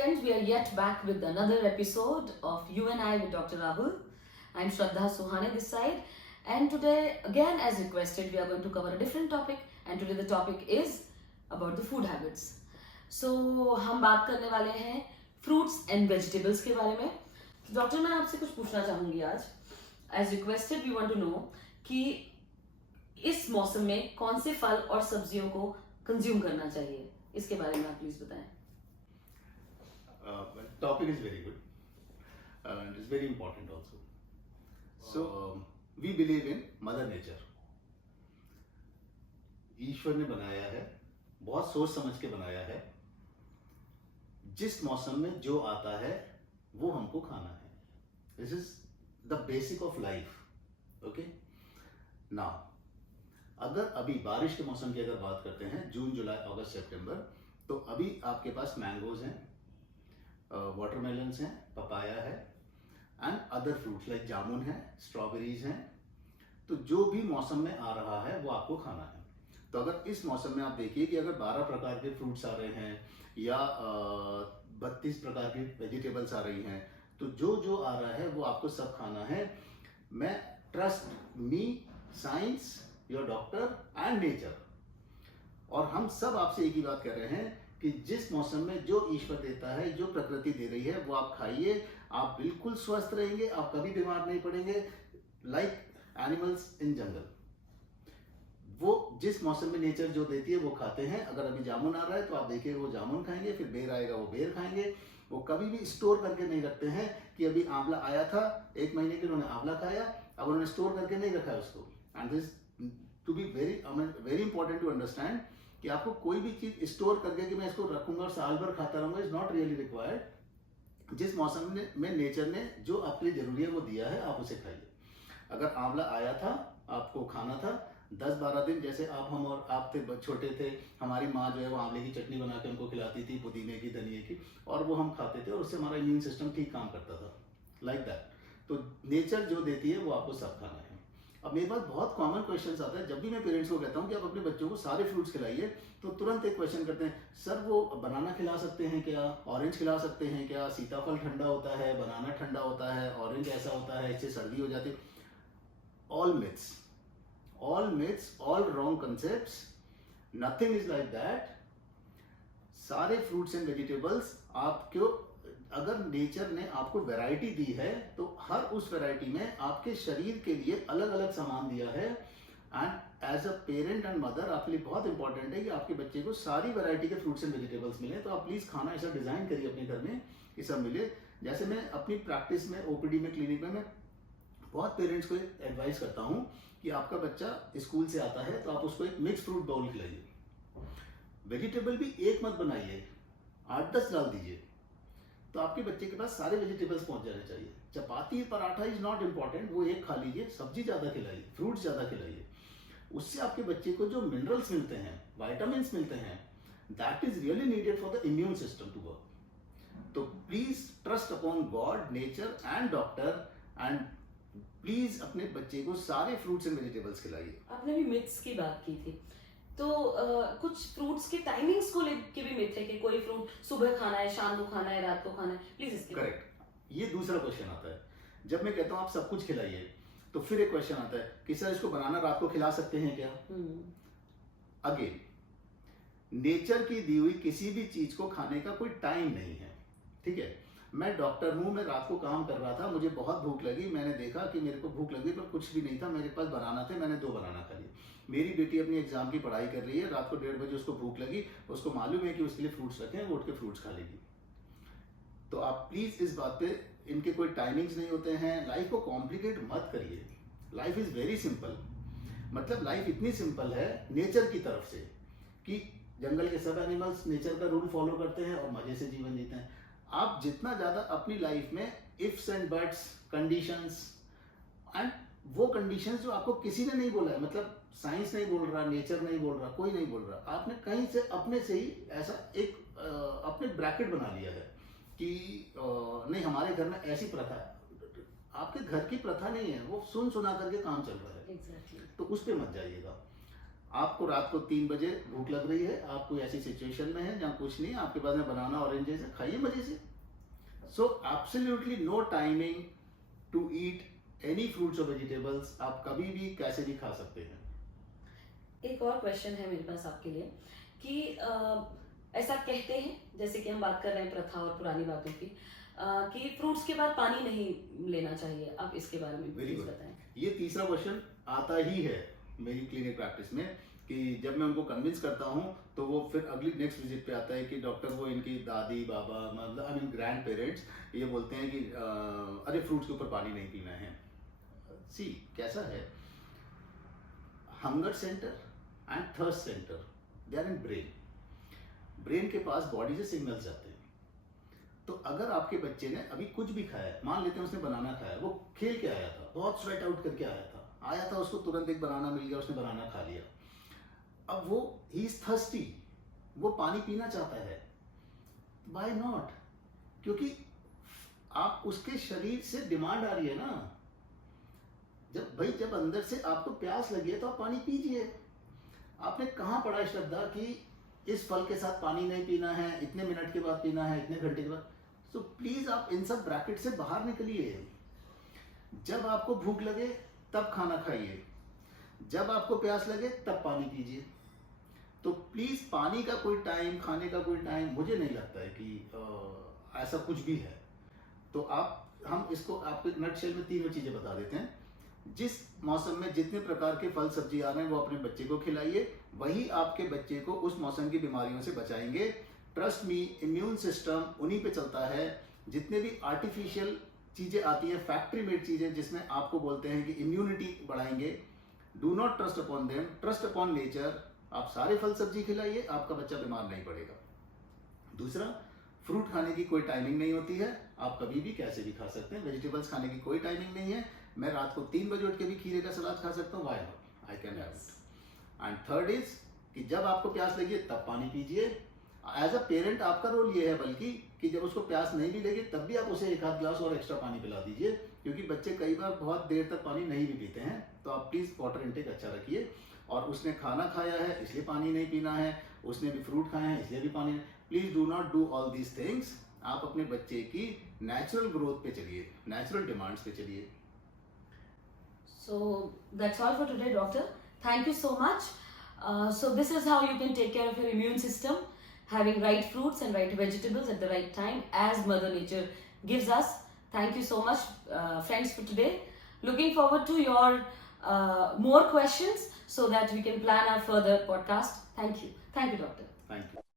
friends, we are yet back with another episode of You and I with Dr. Rahul. I'm Shraddha Suhane this side, and today, again as requested, we are going to cover a different topic, and today the topic is about the food habits. So हम बात करने वाले हैं fruits and vegetables के बारे में. Doctor, मैं आपसे कुछ पूछना चाहूंगी आज. As requested, we want to know कि इस मौसम में कौन से फल और सब्जियों को कंज्यूम करना चाहिए, इसके बारे में आप प्लीज बताएं. Topic is very good and it's very important also. So we believe in Mother Nature. ईश्वर ने बनाया है, बहुत सोच समझ के बनाया है. जिस मौसम में जो आता है वो हमको खाना है. This is the basic of life. Okay? Now, अगर अभी बारिश के मौसम की अगर बात करते हैं, जून, जुलाई, अगस्त, सितंबर, तो अभी आपके पास मैंगोज हैं, वाटरमेलन्स हैं, पपाया है एंड अदर फ्रूट्स लाइक जामुन है, स्ट्रॉबेरीज हैं. तो जो भी मौसम में आ रहा है वो आपको खाना है. तो अगर इस मौसम में आप देखिए कि अगर 12 प्रकार के फ्रूट्स आ रहे हैं या 32 प्रकार की वेजिटेबल्स आ रही हैं, तो जो जो आ रहा है वो आपको सब खाना है. मैं trust me, science, your doctor and nature, और हम सब आपसे एक ही बात कर रहे हैं कि जिस मौसम में जो ईश्वर देता है, जो प्रकृति दे रही है, वो आप खाइए. आप बिल्कुल स्वस्थ रहेंगे, आप कभी बीमार नहीं पड़ेंगे. लाइक एनिमल्स इन जंगल, वो जिस मौसम में नेचर जो देती है वो खाते हैं. अगर अभी जामुन आ रहा है तो आप देखिए वो जामुन खाएंगे, फिर बेर आएगा वो बेर खाएंगे. वो कभी भी स्टोर करके नहीं रखते हैं कि अभी आंवला आया था, 1 महीने के उन्होंने आंवला खाया, अब उन्होंने स्टोर करके नहीं रखा है उसको. And this to be very important to understand कि आपको कोई भी चीज स्टोर करके कि मैं इसको रखूंगा और साल भर खाता रहूंगा, इज नॉट रियली रिक्वायर्ड. जिस मौसम में नेचर ने जो आपके लिए जरूरी है वो दिया है, आप उसे खाइए. अगर आंवला आया था, आपको खाना था, 10-12 दिन, जैसे हम और आप थे, छोटे थे, हमारी माँ जो है वो आंवले की चटनी बना के हमको खिलाती थी, पुदीने की, धनिए की, और वो हम खाते थे और उससे हमारा इम्यून सिस्टम ठीक काम करता था. Like that. तो नेचर जो देती है वो आपको सब खाना है. अब मेरे पास बहुत कॉमन क्वेश्चन आता है जब भी मैं पेरेंट्स को कहता हूँ कि आप अपने बच्चों को सारे फ्रूट्स खिलाइए, तो तुरंत एक क्वेश्चन करते हैं, सर वो बनाना खिला सकते हैं क्या, ऑरेंज खिला सकते हैं क्या, सीताफल ठंडा होता है, बनाना ठंडा होता है, ऑरेंज ऐसा होता है, इससे सर्दी हो जाती है. All myths, all wrong concepts. Nothing is like that. सारे फ्रूट्स एंड वेजिटेबल्स आपको, अगर नेचर ने आपको वैरायटी दी है तो हर उस वैरायटी में आपके शरीर के लिए अलग अलग सामान दिया है. And as a parent and mother आपके लिए बहुत इंपॉर्टेंट है कि आपके बच्चे को सारी वैरायटी के फ्रूट्स एंड वेजिटेबल्स मिले. तो आप प्लीज खाना ऐसा डिजाइन करिए अपने घर में कि सब मिले. जैसे मैं अपनी प्रैक्टिस में, ओपीडी में, क्लिनिक में, मैं बहुत पेरेंट्स को एडवाइस करता हूँ कि आपका बच्चा स्कूल से आता है तो आप उसको एक मिक्स फ्रूट बाउल खिलाइए. वेजिटेबल भी एक मत बनाइए, 8-10 डाल दीजिए, तो आपके बच्चे के पास सारे वेजिटेबल्स पहुंच जाने चाहिए. चपाती, पराठा इज नॉट इंपॉर्टेंट, वो एक खा लीजिए. सब्जी ज्यादा खिलाइए, फ्रूट्स ज्यादा खिलाइए. उससे आपके बच्चे को जो मिनरल्स मिलते हैं, विटामिन मिलते हैं, that is really needed for the immune system to work. तो please trust upon God, nature and doctor, and please अपने बच्चे को सारे फ्रूट्स एंड वेजिटेबल्स खिलाइए. आपने भी मिथ्स की बात की थी, तो कुछ फ्रूट्स के टाइमिंग्स को लेके भी मिथ है कि कोई फ्रूट सुबह खाना है, शाम को खाना है, रात को खाना है. प्लीज इसके करेक्ट. ये दूसरा क्वेश्चन आता है. जब मैं कहता हूँ आप सब कुछ खिलाइए, तो फिर एक क्वेश्चन आता है कि सर इसको बनाना रात को खिला सकते हैं क्या. अगेन, नेचर की दी हुई किसी भी चीज को खाने का कोई टाइम नहीं है. ठीक है. मैं डॉक्टर हूं, मैं रात को काम कर रहा था, मुझे बहुत भूख लगी, मैंने देखा कि मेरे को भूख लगी पर कुछ भी नहीं था, मेरे पास बनाना थे, मैंने 2 बनाना खा लिए. मेरी बेटी अपनी एग्जाम की पढ़ाई कर रही है, रात को 1:30 बजे उसको भूख लगी, उसको मालूम है कि उसके लिए फ्रूट्स रखे हैं, वो उठ के फ्रूट्स खा लेगी. तो आप प्लीज इस बात पे, इनके कोई टाइमिंग्स नहीं होते हैं. लाइफ को कॉम्प्लिकेट मत करिए. Life is very simple. मतलब लाइफ इतनी सिंपल है नेचर की तरफ से कि जंगल के सब एनिमल्स नेचर का रूल फॉलो करते हैं और मजे से जीवन जीते हैं. आप जितना ज्यादा अपनी लाइफ में ifs and buts, conditions, and वो कंडीशंस जो आपको किसी ने नहीं बोला है, मतलब साइंस नहीं बोल रहा, नेचर नहीं बोल रहा, कोई नहीं बोल रहा, आपने कहीं से अपने से ही ऐसा एक अपने ब्रैकेट बना लिया है कि नहीं हमारे घर में ऐसी प्रथा है. आपके घर की प्रथा नहीं है, वो सुना करके काम चल रहा है. Exactly. तो उस पे मत जाइएगा. आपको रात को 3 बजे भूख लग रही है, आप कोई ऐसी सिचुएशन में है जहाँ कुछ नहीं, आपके पास में बनाना ऑरेंजेस है, खाइए मजे से. So absolutely no timing to eat any fruits और वेजिटेबल्स. आप कभी भी कैसे भी खा सकते हैं. एक और क्वेश्चन है मेरे पास आपके लिए कि ऐसा कहते हैं, जैसे कि हम बात कर रहे हैं प्रथा और पुरानी बातों की, कि फ्रूट्स के बाद पानी नहीं लेना चाहिए. आप इसके बारे में वेरी प्लीज गुड. बताएं. ये तीसरा क्वेश्चन आता ही है मेरी क्लिनिक प्रैक्टिस में कि जब मैं उनको कन्विंस करता हूँ तो वो फिर अगली नेक्स्ट विजिट पे आता है कि डॉक्टर वो इनकी दादी बाबा मतलब आई मीन ग्रैंड पेरेंट्स ये बोलते हैं कि अरे फ्रूट्स के ऊपर पानी नहीं पीना है. सी कैसा है, hunger centre and thirst centre they are in brain. Brain के पास बॉडी से सिग्नल्स जाते हैं. तो अगर आपके बच्चे ने अभी कुछ भी खाया है, मान लेते हैं उसने बनाना खाया, वो खेल के आया था, बहुत स्वेट आउट करके आया था, उसको तुरंत एक बनाना मिल गया, उसने बनाना खा लिया. अब वो ही इज थर्स्टी, वो पानी पीना चाहता है. Why not? क्योंकि आप उसके शरीर से डिमांड आ रही है ना. जब अंदर से आपको प्यास लगी है तो आप पानी पीजिए. आपने कहाँ पढ़ा है श्रद्धा कि इस फल के साथ पानी नहीं पीना है, इतने मिनट के बाद पीना है, इतने घंटे के बाद. सो प्लीज आप इन सब ब्रैकेट से बाहर निकलिए. जब आपको भूख लगे तब खाना खाइए, जब आपको प्यास लगे तब पानी पीजिए. तो प्लीज पानी का कोई टाइम, खाने का कोई टाइम, मुझे नहीं लगता है कि ऐसा कुछ भी है. तो हम इसको आपको नटशेल में तीनों चीजें बता देते हैं. जिस मौसम में जितने प्रकार के फल सब्जी आ रहे हैं वो अपने बच्चे को खिलाइए, वही आपके बच्चे को उस मौसम की बीमारियों से बचाएंगे. ट्रस्ट मी, इम्यून सिस्टम उन्हीं पे चलता है. जितने भी आर्टिफिशियल चीजें आती हैं, फैक्ट्री मेड चीजें जिसमें आपको बोलते हैं कि इम्यूनिटी बढ़ाएंगे, do not trust upon them, trust upon nature. आप सारे फल सब्जी खिलाइए, आपका बच्चा बीमार नहीं पड़ेगा. दूसरा, फ्रूट खाने की कोई टाइमिंग नहीं होती है, आप कभी भी कैसे भी खा सकते हैं. वेजिटेबल्स खाने की कोई टाइमिंग नहीं है. मैं रात को 3 बजे उठ के भी खीरे का सलाद खा सकता हूँ. Why not? I can have it. And third is कि जब आपको प्यास लगी तब पानी पीजिए. एज अ पेरेंट आपका रोल ये है बल्कि कि जब उसको प्यास नहीं भी लगी तब भी आप उसे एक आध ग्लास और एक्स्ट्रा पानी पिला दीजिए, क्योंकि बच्चे कई बार बहुत देर तक पानी नहीं भी पीते हैं. तो आप प्लीज वाटर इनटेक अच्छा रखिए. और उसने खाना खाया है इसलिए पानी नहीं पीना है, उसने भी फ्रूट खाया है इसलिए भी पानी. Please do not do all these things. आप अपने बच्चे की नेचुरल ग्रोथ पे चलिए, नेचुरल डिमांड्स पे चलिए. So that's all for today, doctor. Thank you so much. So this is how you can take care of your immune system, having right fruits and right vegetables at the right time as Mother Nature gives us. Thank you so much, friends, for today. Looking forward to your more questions so that we can plan our further podcast. Thank you. Thank you, doctor. Thank you.